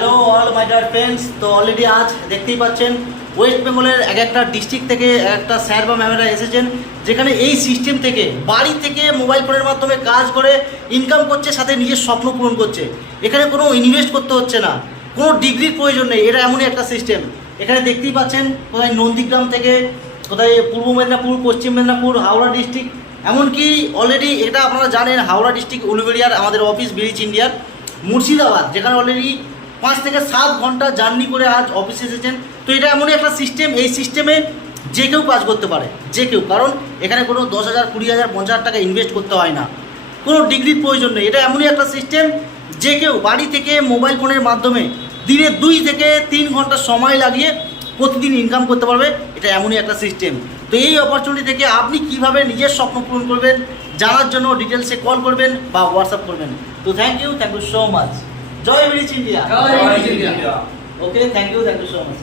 Hello all my dear friends. তো already আজ দেখতেই পাচ্ছেন ওয়েস্ট বেঙ্গলের এক একটা ডিস্ট্রিক্ট থেকে একটা স্যার বা ম্যামেরা এসেছেন, যেখানে এই সিস্টেম থেকে বাড়ি থেকে মোবাইল ফোনের মাধ্যমে কাজ করে ইনকাম করছে, সাথে নিজের স্বপ্ন পূরণ করছে। এখানে কোনো ইনভেস্ট করতে হচ্ছে না, কোনো ডিগ্রির প্রয়োজন নেই। এটা এমনই একটা সিস্টেম। এখানে দেখতেই পাচ্ছেন কোথায় নন্দীগ্রাম থেকে, কোথায় পূর্ব মেদিনীপুর, পশ্চিম মেদিনীপুর, হাওড়া ডিস্ট্রিক্ট, এমনকি অলরেডি এটা আপনারা জানেন হাওড়া ডিস্ট্রিক্ট উলুবেড়িয়ার আমাদের অফিস ব্রিজ ইন্ডিয়ার, মুর্শিদাবাদ, যেখানে অলরেডি 5 থেকে 7 ঘন্টা জার্নি করে আজ অফিসে এসেছেন। তো এটা এমনই একটা সিস্টেম, এই সিস্টেমে যে কেউ কাজ করতে পারে, যে কেউ। কারণ এখানে কোনো 10,000, 20,000, 50,000 টাকা ইনভেস্ট করতে হয় না, কোনো ডিগ্রির প্রয়োজন নেই। এটা এমনই একটা সিস্টেম, যে কেউ বাড়ি থেকে মোবাইল ফোনের মাধ্যমে দিনে 2 থেকে 3 ঘন্টা সময় লাগিয়ে প্রতিদিন ইনকাম করতে পারবে। এটা এমনই একটা সিস্টেম। তো এই অপরচুনিটি থেকে আপনি কিভাবে নিজের স্বপ্ন পূরণ করবেন জানার জন্য ডিটেলসে কল করবেন বা হোয়াটসঅ্যাপ করবেন। তো থ্যাংক ইউ সো মাচ। জয় ব্রিজ ইন্ডিয়া। জয় ব্রিজ India. Okay, thank you so much.